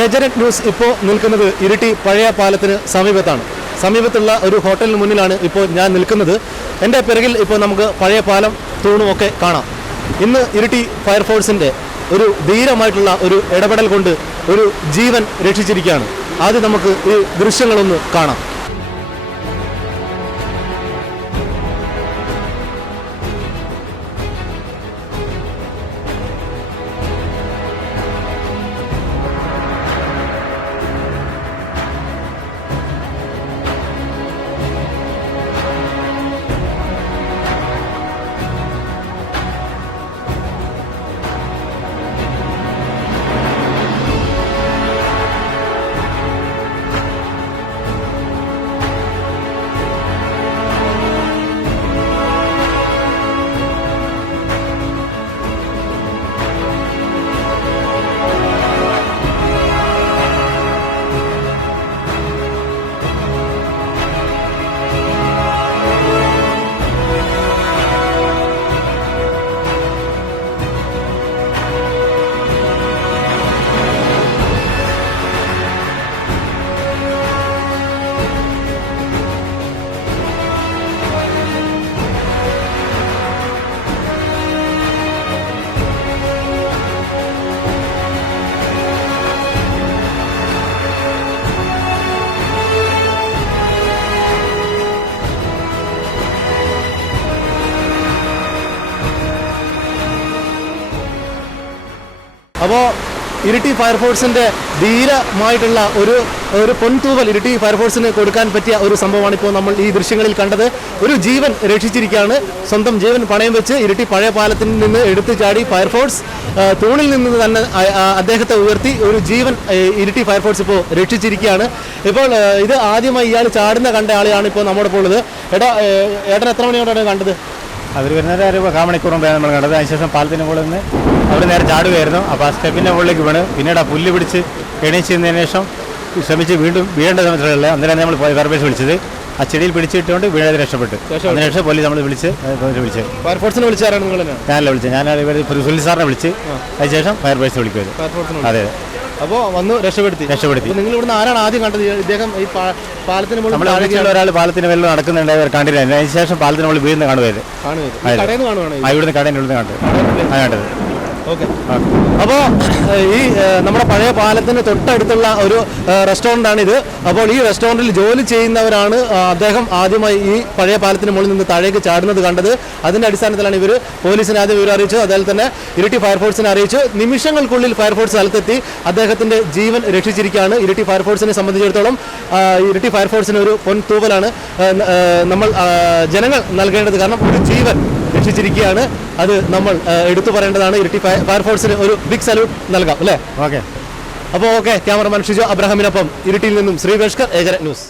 ഏജനറ്റ് news ഇപ്പോൾ നിൽക്കുന്നത് ഇരിട്ടി പഴയ പാലത്തിന് സമീപത്തുള്ള ഒരു ഹോട്ടലിന് മുന്നിലാണ് ഇപ്പോൾ ഞാൻ നിൽക്കുന്നത്. എൻ്റെ പിറകിൽ ഇപ്പോൾ നമുക്ക് പഴയ പാലം തൂണുമൊക്കെ കാണാം. ഇന്ന് ഇരിട്ടി ഫയർഫോഴ്സിൻ്റെ ഒരു ധീരമായിട്ടുള്ള ഒരു ഇടപെടൽ കൊണ്ട് ഒരു ജീവൻ രക്ഷിച്ചിരിക്കുകയാണ്. ആദ്യം നമുക്ക് ഈ ദൃശ്യങ്ങളൊന്ന് കാണാം. അപ്പോൾ ഇരിട്ടി ഫയർഫോഴ്സിൻ്റെ ധീരമായിട്ടുള്ള ഒരു പൊൻതൂവൽ ഇരിട്ടി ഫയർഫോഴ്സിന് കൊടുക്കാൻ പറ്റിയ ഒരു സംഭവമാണ് ഇപ്പോൾ നമ്മൾ ഈ ദൃശ്യങ്ങളിൽ കണ്ടത്. ഒരു ജീവൻ രക്ഷിച്ചിരിക്കുകയാണ്. സ്വന്തം ജീവൻ പണയം വെച്ച് ഇരിട്ടി പഴയ പാലത്തിൽ നിന്ന് എടുത്തു ചാടി ഫയർഫോഴ്സ് തൂണിൽ നിന്ന് തന്നെ അദ്ദേഹത്തെ ഉയർത്തി ഒരു ജീവൻ ഇരിട്ടി ഫയർഫോഴ്സ് ഇപ്പോൾ രക്ഷിച്ചിരിക്കുകയാണ്. ഇപ്പോൾ ഇത് ആദ്യമായി ഇയാൾ ചാടുന്ന കണ്ട ആളെയാണ് ഇപ്പോൾ നമ്മുടെ ഉള്ളത്. ഏട്ടൻ എത്ര മണിയോടാണ് കണ്ടത്? അവർ വരുന്നവരെ ഒരു കാമണിക്കൂർ മുമ്പാണ് നമ്മൾ കണ്ടത്. അതിനുശേഷം പാലത്തിന് മുകളിൽ നിന്ന് അവർ നേരെ ചാടുകയായിരുന്നു. അപ്പോൾ ആ സ്റ്റെപ്പിൻ്റെ മുകളിലേക്ക് വീണ് പിന്നീട് ആ പുല്ല് പിടിച്ച് എണീച്ചതിന് ശേഷം ശ്രമിച്ച് വീണ്ടും വീഴേണ്ട സമയത്തുള്ള അന്നേരം നമ്മൾ ഫയർഫോഴ്സ് വിളിച്ചത്. ആ ചെടിയിൽ പിടിച്ചിട്ടുകൊണ്ട് വീഴാതെ രക്ഷപ്പെട്ടു. അതിനുശേഷം പോലീസ് നമ്മൾ വിളിച്ച് ഫയർഫോഴ്സിനെ വിളിച്ചാരാണ് നിങ്ങൾ? ഞാനല്ല വിളിച്ചത്, ഞാൻ സുനിൽ സാറിനെ വിളിച്ച് അതിനുശേഷം ഫയർഫോഴ്സ് വിളിക്കുമായിരുന്നു. അതെ, അപ്പോൾ വന്ന് രക്ഷപ്പെടുത്തി. നിങ്ങൾ ഇവിടുന്ന് ആരാണ് ആദ്യം കണ്ടത്? ഇദ്ദേഹം ഈ പാലത്തിന് മുകളിൽ ഒരാൾ പാലത്തിന് മേലെ നടക്കുന്നുണ്ട്, അവർ കണ്ടില്ല. അതിനുശേഷം പാലത്തിന് മുകളിൽ വീഴുന്ന കാണുമായിരുന്നു. ഇവിടുന്ന് കടയിൽ കണ്ടത്. ഓക്കെ. അപ്പോൾ ഈ നമ്മുടെ പഴയ പാലത്തിന് തൊട്ടടുത്തുള്ള ഒരു റെസ്റ്റോറൻ്റാണിത്. അപ്പോൾ ഈ റെസ്റ്റോറൻറ്റിൽ ജോലി ചെയ്യുന്നവരാണ് അദ്ദേഹം ആദ്യമായി ഈ പഴയ പാലത്തിന് മുകളിൽ നിന്ന് താഴേക്ക് ചാടുന്നത് കണ്ടത്. അതിൻ്റെ അടിസ്ഥാനത്തിലാണ് ഇവർ പോലീസിനെ ആദ്യം വിവരം അറിയിച്ചു. അതുപോലെ തന്നെ ഇരിട്ടി ഫയർഫോഴ്സിനെ അറിയിച്ചു. നിമിഷങ്ങൾക്കുള്ളിൽ ഫയർഫോഴ്സ് സ്ഥലത്തെത്തി അദ്ദേഹത്തിൻ്റെ ജീവൻ രക്ഷിച്ചിരിക്കുകയാണ്. ഇരിട്ടി ഫയർഫോഴ്സിനെ സംബന്ധിച്ചിടത്തോളം ഇരിട്ടി ഫയർഫോഴ്സിന് ഒരു പൊൻതൂവലാണ് നമ്മൾ ജനങ്ങൾ നൽകേണ്ടത്. കാരണം ഒരു ജീവൻ രക്ഷിച്ചിരിക്കുകയാണ്. അത് നമ്മൾ എടുത്തു പറയേണ്ടതാണ്. ഇരിട്ടി ഫയർഫോഴ്സിന് ഒരു ബിഗ് സല്യൂട്ട് നൽകാം അല്ലേ? ഓക്കെ. അപ്പോൾ ഓക്കെ, ക്യാമറമാൻ ഷിജോ അബ്രഹാമിനൊപ്പം ഇരിട്ടിയിൽ നിന്നും ശ്രീവേഷ്കർ, ഏജനറ്റ് ന്യൂസ്.